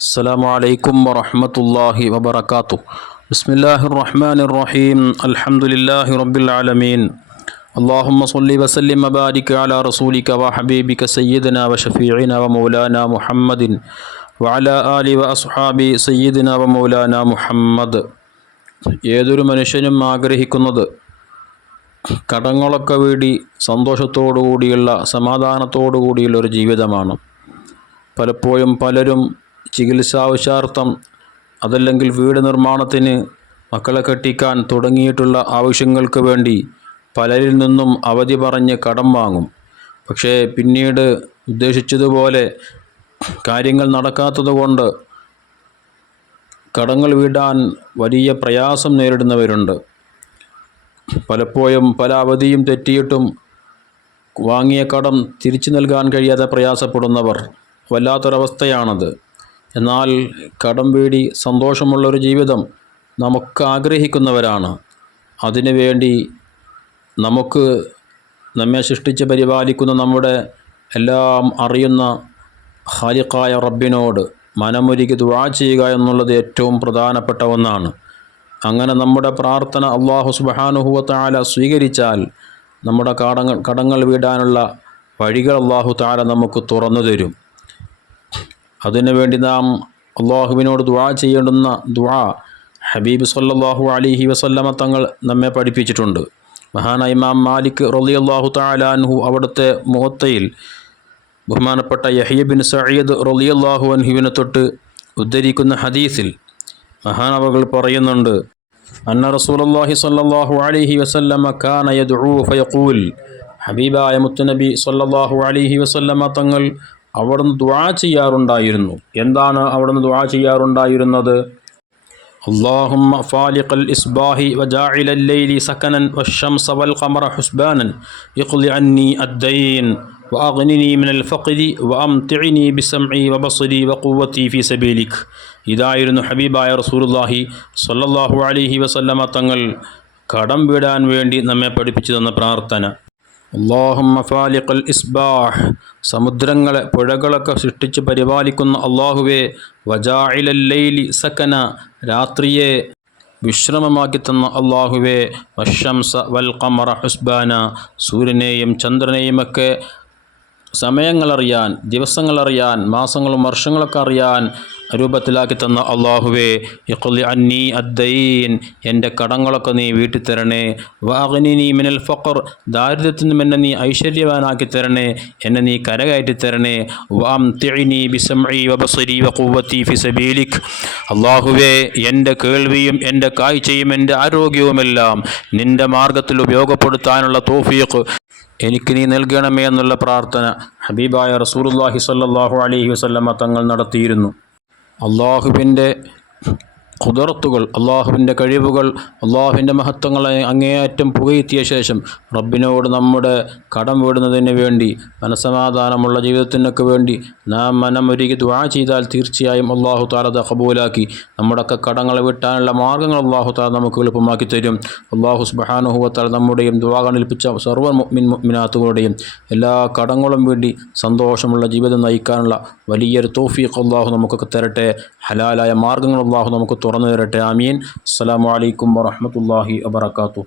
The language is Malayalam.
السلام عليكم ورحمة الله وبركاته بسم الله الرحمن الرحيم الحمد لله رب العالمين اللهم صل وسلم وبارك على رسولك وحبيبك سيدنا وشفيعنا ومولانا محمد وعلى آله وأصحاب سيدنا ومولانا محمد ഏതൊരു മനുഷ്യനും ആഗ്രഹിക്കുന്നത് കടങ്ങളൊക്കെ വീടി സന്തോഷത്തോടു കൂടിയുള്ള സമാധാനത്തോടു കൂടിയുള്ള ഒരു ജീവിതമാണ് പലപ്പോഴും പലരും ചികിത്സാവശ്യാർത്ഥം അതല്ലെങ്കിൽ വീട് നിർമ്മാണത്തിന് മക്കളെ കെട്ടിക്കാൻ തുടങ്ങിയിട്ടുള്ള ആവശ്യങ്ങൾക്ക് വേണ്ടി പലരിൽ നിന്നും അവധി പറഞ്ഞ് കടം വാങ്ങും. പക്ഷേ പിന്നീട് ഉദ്ദേശിച്ചതുപോലെ കാര്യങ്ങൾ നടക്കാത്തതുകൊണ്ട് കടങ്ങൾ വീടാൻ വലിയ പ്രയാസം നേരിടുന്നവരുണ്ട്. പലപ്പോഴും പല അവധിയും തെറ്റിയിട്ടും വാങ്ങിയ കടം തിരിച്ചു നൽകാൻ കഴിയാതെ പ്രയാസപ്പെടുന്നവർ വല്ലാത്തൊരവസ്ഥയാണത്. എന്നാൽ കടം വീടി സന്തോഷമുള്ളൊരു ജീവിതം നമുക്ക് ആഗ്രഹിക്കുന്നവരാണ്. അതിനുവേണ്ടി നമുക്ക് നമ്മെ സൃഷ്ടിച്ച് പരിപാലിക്കുന്ന നമ്മുടെ എല്ലാം അറിയുന്ന ഹാലിക്കായ റബ്ബിനോട് മനമൊരുക്കി ദുവാ ചെയ്യുക എന്നുള്ളത് ഏറ്റവും പ്രധാനപ്പെട്ട ഒന്നാണ്. അങ്ങനെ നമ്മുടെ പ്രാർത്ഥന അള്ളാഹു സുബാനുഹുവത്താല സ്വീകരിച്ചാൽ നമ്മുടെ കടങ്ങൾ കടങ്ങൾ വീടാനുള്ള വഴികൾ അള്ളാഹു താല നമുക്ക് തുറന്നു തരും. അതിനുവേണ്ടി നാം അള്ളാഹുവിനോട് ദുആ ചെയ്യേണ്ടുന്ന ദുആ ഹബീബ് സല്ലാഹു അലിഹി വസല്ലമ തങ്ങൾ നമ്മെ പഠിപ്പിച്ചിട്ടുണ്ട്. മഹാന ഇമാം മാലിക് റലി അള്ളാഹു താലാൻഹു അവിടുത്തെ മുഹത്തയിൽ ബഹുമാനപ്പെട്ട യഹ്യ ബിൻ റലി അള്ളാഹു അൻഹുവിനെ തൊട്ട് ഉദ്ധരിക്കുന്ന ഹദീസിൽ മഹാനവകൾ പറയുന്നുണ്ട് അന്ന റസൂലുള്ളാഹി സ്വല്ലല്ലാഹു അലിഹി വസല്ലമ ഫയഖൂൽ. ഹബീബായ മുത്തുനബി സല്ലാഹു അലിഹി വസല്ലമ തങ്ങൾ അവിടുന്ന് ദുആ ചെയ്യാറുണ്ടായിരുന്നു എന്താണ് അവിടുന്ന് ദുആ ചെയ്യാറുണ്ടായിരുന്നത് اللهم فالق الإصباح وجاعل الليل سكنا والشمس والقمر حسبانا اقض عني الدين وأغنني من الفقر وأمتعني بسمعي وبصري وقوتي في سبيلك ഇതായിരുന്നു ഹബീബായ റസൂലുള്ളാഹി സ്വല്ലല്ലാഹു അലൈഹി വസല്ലമ തങ്ങൾ കടം വിടാൻ വേണ്ടി നമ്മെ പഠിപ്പിച്ചു തന്ന പ്രാർത്ഥന അള്ളാഹുമ്മ ഫാലിഖൽ ഇസ്ബാഹ്. സമുദ്രങ്ങളെ പുഴകളൊക്കെ സൃഷ്ടിച്ച് പരിപാലിക്കുന്ന അള്ളാഹുവെ വജായിലല്ലൈലി സക്കന രാത്രിയെ വിശ്രമമാക്കി തന്ന അള്ളാഹുവെ വശംസ വൽ ഖമറ ഹുസ്ബാന സൂര്യനെയും ചന്ദ്രനെയുമൊക്കെ സമയങ്ങളറിയാൻ ദിവസങ്ങളറിയാൻ മാസങ്ങളും വർഷങ്ങളൊക്കെ അറിയാൻ രൂപത്തിലാക്കി തന്ന അള്ളാഹുവേ ഇഖുലി അന്നീ അദ്ദൈൻ എന്റെ കടങ്ങളൊക്കെ നീ വീട്ടി തരണേ. വാഗിനി മിനൽ ഫഖർ ദാരിദ്ര്യത്തിൽ നിന്നും എന്നെ നീ ഐശ്വര്യവാനാക്കി തരണേ. എന്നെ നീ കരകയറ്റി തരണേ. വാം തിഴിനി ബിസംഇ വബസരി വഖുവത്തി ഫി സബീലിക്. അള്ളാഹുവേ എന്റെ കേൾവിയും എന്റെ കാഴ്ചയും എന്റെ ആരോഗ്യവുമെല്ലാം നിന്റെ മാർഗത്തിൽ ഉപയോഗപ്പെടുത്താനുള്ള തോഫീഖ്. എനിക്ക് നീ നൽകണമേ എന്നുള്ള പ്രാർത്ഥന ഹബീബായ റസൂലുള്ളാഹി സല്ലാഹു അലഹി വസല്ലമ തങ്ങൾ നടത്തിയിരുന്നു. അള്ളാഹുവിന്റെ കുതിർത്തുകൾ അള്ളാഹുവിന്റെ കഴിവുകൾ അള്ളാഹുവിന്റെ മഹത്വങ്ങളെ അങ്ങേയറ്റം പുകയെത്തിയ ശേഷം റബ്ബിനോട് നമ്മുടെ കടം വീടുന്നതിന് വേണ്ടി മനസമാധാനമുള്ള ജീവിതത്തിനൊക്കെ വേണ്ടി നാം മനമൊരുക്കി ദ്വാ ചെയ്താൽ തീർച്ചയായും അള്ളാഹു താലത കബൂലാക്കി നമ്മുടെയൊക്കെ കടങ്ങളെ വിട്ടാനുള്ള മാർഗങ്ങൾ അള്ളാഹു താല നമുക്ക് എളുപ്പമാക്കി തരും. അള്ളാഹു സുബാനുഹുവത്താൽ നമ്മുടെയും ദുആകണേൽപ്പിച്ച സർവ മുഅ്മിൻ മുഗ്മിനാത്തുകളുടെയും എല്ലാ കടങ്ങളും വേണ്ടി സന്തോഷമുള്ള ജീവിതം നയിക്കാനുള്ള വലിയൊരു തോഫീഖ് അള്ളാഹു നമുക്കൊക്കെ തരട്ടെ. ഹലാലായ മാർഗങ്ങൾ അള്ളാഹു നമുക്ക് തുറന്നു തരട്ടെ. ആമീൻ. അസ്സലാമു അലൈക്കും വറഹ്മത്തുള്ളാഹി വബറകാതുഹു.